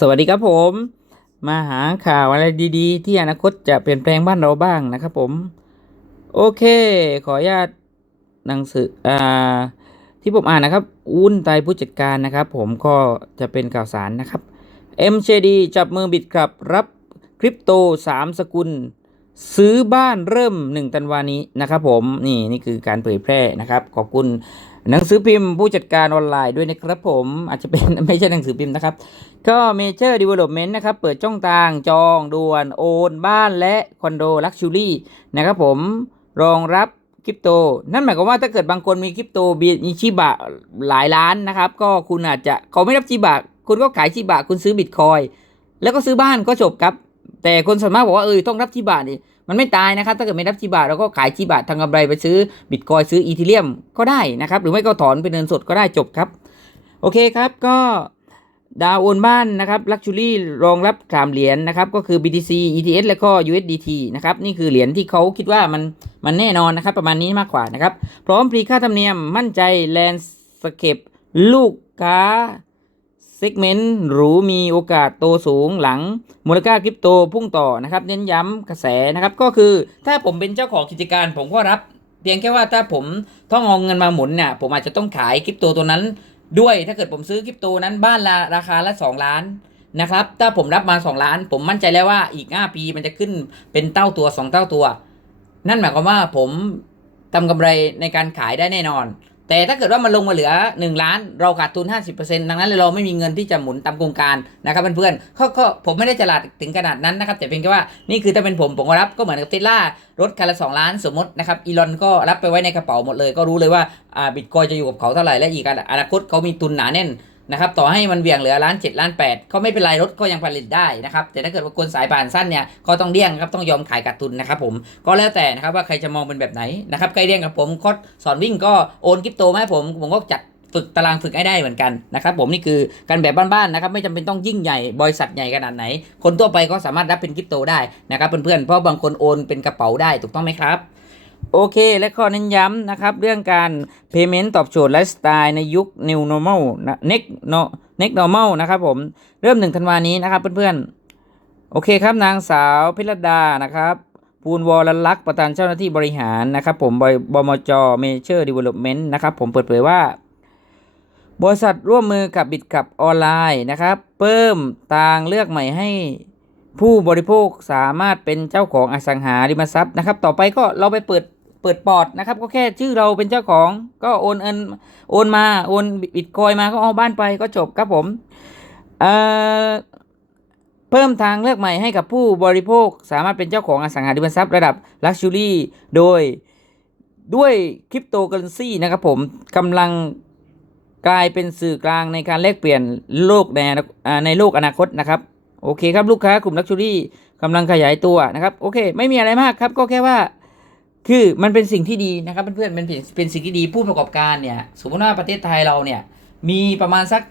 สวัสดีครับผม มาหาข่าวอะไรดีๆ ที่อนาคตจะเปลี่ยนแปลงบ้านเราบ้างนะครับผม โอเค ขออนุญาตหนังสืออ่าที่ผมอ่านนะครับอุ้นไตผู้จัดการนะครับ ผมก็จะเป็นข่าวสารนะครับ MJD จับมือบิดครับ รับคริปโต 3 สกุล ซื้อบ้านเริ่ม 1 ตันวานี้นะครับผม นี่นี่คือการเผยแพร่นะครับ ขอบคุณ หนังสือพิมพ์ผู้จัดการออนไลน์ด้วยนะครับผมอาจจะเป็นไม่ใช่หนังสือพิมพ์นะครับ ก็เมเจอร์ดีเวล็อปเมนต์นะครับ เปิดช่องทางจองด่วนโอนบ้านและคอนโดลักชูรี่นะครับผมรองรับคริปโต นั่นหมายความว่าถ้าเกิดบางคนมีคริปโตมีชิบะหลายล้านนะครับ ก็คุณอาจจะเขาไม่รับชิบะ คุณก็ขายชิบะคุณซื้อบิตคอยแล้วก็ซื้อบ้านก็จบครับ แต่คนส่วนมากบอกว่าเออต้องรับชิบะนี่มันไม่ตายนะครับ ถ้าเกิดไม่รับชิบะเราก็ขายชิบะทางกำไรไปซื้อบิตคอยซื้ออีทีเรียมก็ได้นะครับ หรือไม่ก็ถอนเป็นเงินสดก็ได้จบครับ โอเคครับก็ดาวโอนบ้านนะครับลักชูรี่รองรับสามเหรียญนะครับ ก็คือ BTC ETH แล้วก็ USDT นะครับ นี่คือเหรียญที่เขาคิดว่ามันมันแน่นอนนะครับ ประมาณนี้มากกว่านะครับ พร้อมฟรีค่าธรรมเนียมมั่นใจแลนด์สเคปลูกค้า เซกเมนต์หรูมีโอกาสโตสูงหลังมูลค่าคริปโตพุ่งต่อนะครับเน้นย้ำกระแสนะครับก็คือถ้าผมเป็นเจ้าของกิจการผมก็รับเพียงแค่ว่าถ้าผมต้องเอาเงินมาหมุนเนี่ยผมอาจจะต้องขายคริปโตตัวนั้น ด้วยถ้าเกิดผมซื้อคริปโตนั้นบ้านละราคาละ 2 ล้านนะครับถ้าผมรับมา 2 ล้าน ผมมั่นใจแล้วว่าอีก 5 ปีมันจะขึ้นเป็นเต้าตัว 2 เต้าตัว นั่นหมายความว่าผมทำกำไรในการขายได้แน่นอน แต่ถ้าเกิดว่ามันลงมาเหลือ 1 ล้าน เราขาดทุน 50%ดังนั้นเราไม่มีเงินที่จะหมุนตามโครงการนะครับเพื่อนๆก็ผมไม่ได้ฉลาดถึงขนาดนั้นนะครับแต่เพียงแค่ว่านี่คือถ้าเป็นผมผมก็รับก็เหมือนกับเทสลารถคันละ 2 ล้านสมมตินะครับอีลอนก็รับไปไว้ในกระเป๋าหมดเลย ก็รู้เลยว่าอ่าบิตคอยจะอยู่กับเขาเท่าไหร่และอีกอนาคตเขามีทุนหนาแน่น นะครับต่อให้มันเบี่ยงเหลือล้านเจ็ดล้านแปดก็ไม่เป็นไรรถก็ยังผลิตได้นะครับแต่ถ้าเกิดว่าคนสายป่านสั้นเนี่ยก็ต้องเลี่ยงครับต้องยอมขายขาดทุนนะครับผมก็แล้วแต่นะครับว่าใครจะมองเป็นแบบไหนนะครับใครเรียนกับผมคอร์สสอนวิ่งก็โอนคริปโตมาให้ผมผมก็จัดฝึกตารางฝึกให้ได้เหมือนกันนะครับผมนี่คือการแบบบ้านๆนะครับไม่จำเป็นต้องยิ่งใหญ่บริษัทใหญ่ขนาดไหน คนทั่วไปก็สามารถรับเป็นคริปโตได้นะครับเพื่อนๆเพราะบางคนโอนเป็นกระเป๋าได้ถูกต้องไหมครับ โอเค และข้อเน้นย้ำนะครับ เรื่องการ payment ตอบโจทย์ไลฟ์สไตล์ในยุค new normal next no next normal นะครับผม เริ่มหนึ่งธันวานี้นะครับเพื่อนๆ โอเคครับนางสาวพิรดานะครับปูนวรลักษ์ประธานเจ้าหน้าที่บริหารนะครับผมบอบมจ Major Development นะครับผมเปิดเผยว่า บริษัทร่วมมือกับบิดกับออนไลน์นะครับ เพิ่มทางเลือกใหม่ให้ผู้บริโภคสามารถเป็นเจ้าของอสังหาริมทรัพย์นะครับ ต่อไปก็เราไปเปิด เปิดปอดนะครับ ก็แค่ชื่อเราเป็นเจ้าของ ก็โอนเงินโอนมาโอนบิตคอยมาก็เอาบ้านไปก็จบครับผมเอ่อเพิ่มทางเลือกใหม่ให้กับผู้บริโภคสามารถเป็นเจ้าของอสังหาริมทรัพย์ระดับลักชัวรี่โดยด้วยคริปโตเคอเรนซีนะครับผมกำลังกลายเป็นสื่อกลางในการแลกเปลี่ยนโลกในในโลกอนาคตนะครับโอเคครับลูกค้ากลุ่มลักชัวรี่กำลังขยายตัวนะครับโอเค ไม่มีอะไรมากครับก็แค่ว่า คือมันเป็นสิ่งที่ดีนะครับเพื่อนๆเป็นเป็นเป็นสิ่งที่ดีผู้ประกอบการเนี่ยสมมติว่าประเทศไทยเราเนี่ยมีประมาณสัก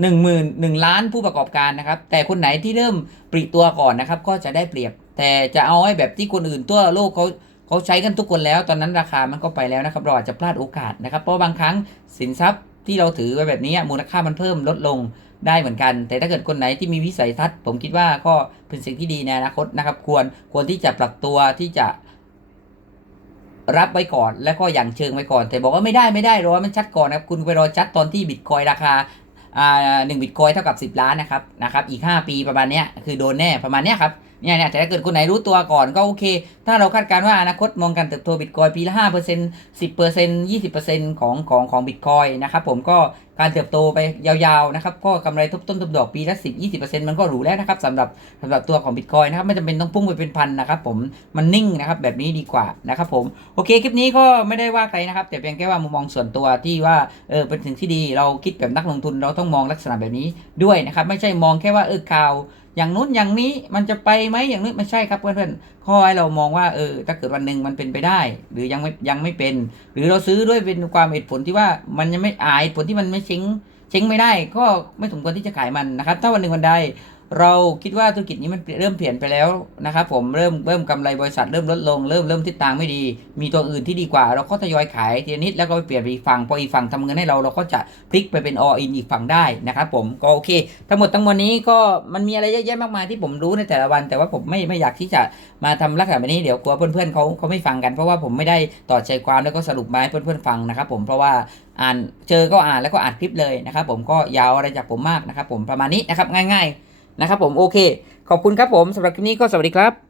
หนึ่งหมื่นหนึ่งล้านผู้ประกอบการนะครับ แต่คนไหนที่เริ่มปริตัวก่อนนะครับ ก็จะได้เปรียบ แต่จะเอาให้แบบที่คนอื่นทั่วโลกเขาเขาใช้กันทุกคนแล้ว ตอนนั้นราคามันก็ไปแล้วนะครับเราอาจจะพลาดโอกาสนะครับ เพราะบางครั้งสินทรัพย์ที่เราถือไว้แบบนี้มูลค่ามันเพิ่มลดลงได้เหมือนกัน แต่ถ้าเกิดคนไหนที่มีวิสัยทัศน์ ผมคิดว่าก็เป็นสิ่งที่ดีในอนาคตนะครับ ควรควรที่จะปรับตัวที่จะ รับไว้ก่อน แล้วก็อย่างเชิงไว้ก่อน แต่บอกว่าไม่ได้ไม่ได้รอมันชัดก่อนนะครับคุณไปรอชัดตอนที่บิตคอยราคาอ่าหนึ่งบิตคอยเท่ากับ 10 ล้านนะครับนะครับอีก 5 ปีประมาณเนี้ยคือโดนแน่ประมาณเนี้ยครับ เนี่ยเนี่ยแต่ถ้าเกิดคนไหนรู้ตัวก่อนก็โอเค ถ้าเราคาดการณ์ว่าอนาคตมองการเติบโตบิตคอยปีละ5% 10% 20%ของของของบิตคอยนะครับผมก็การเติบโตไปยาวๆนะครับก็กำไรทบต้นทบดอกปีละ10 20%มันก็หรูแล้วนะครับสำหรับสำหรับตัวของบิตคอยนะครับไม่จำเป็นต้องพุ่งไปเป็นพันนะครับผมมันนิ่งนะครับแบบนี้ดีกว่านะครับผมโอเคคลิปนี้ก็ไม่ได้ว่าใครนะครับ แต่เพียงแค่ว่ามุมมองส่วนตัวที่ว่าเออเป็นสิ่งที่ดีเราคิดแบบนักลงทุนเราต้องมองลักษณะแบบนี้ด้วยนะครับไม่ใช่มองแค่ว่าเออข่าว อย่างนู้นอย่างนี้มันจะไปไหมอย่างนู้นไม่ใช่ครับเพื่อนๆข้อให้เรามองว่าเออถ้าเกิดวันหนึ่งมันเป็นไปได้ หรือยังไม่ยังไม่เป็น หรือเราซื้อด้วยเป็นความเหตุผลที่ว่ามันยังไม่อายผลที่มันไม่เช้งเช้งไม่ได้ ก็ไม่สมควรที่จะขายมันนะครับ ถ้าวันหนึ่งวันใด เราคิดว่าธุรกิจนี้มันเริ่มเปลี่ยนไปแล้วนะครับผมเริ่มเริ่มกำไรบริษัทเริ่มลดลงเริ่มเริ่มทิศทางไม่ดี มีตัวอื่นที่ดีกว่า เราก็ทยอยขายทีนิดแล้วก็ไปเปลี่ยนไปอีกฝั่งพออีกฝั่งทำเงินให้เราเราก็จะพลิกไปเป็น all in อีกฝั่งได้นะครับผมก็โอเค ทั้งหมดทั้งมวลนี้ก็มันมีอะไรเยอะแยะมากมายที่ผมรู้ในแต่ละวัน แต่ว่าผมไม่ไม่อยากที่จะมาทำลักษณะแบบนี้เดี๋ยวกลัวเพื่อนๆเขาเขาไม่ฟังกันเพราะว่าผมไม่ได้ต่อใจความแล้วก็สรุปมาให้เพื่อนๆฟังนะครับผมเพราะว่าอ่านเจอก็อ่านแล้วก็อัดคลิปเลยนะครับผมก็ยาวอะไรจากผมมากนะครับผมประมาณนี้นะครับง่าย ๆ นะครับผมโอเค ขอบคุณครับผมสำหรับคลิปนี้ก็สวัสดีครับ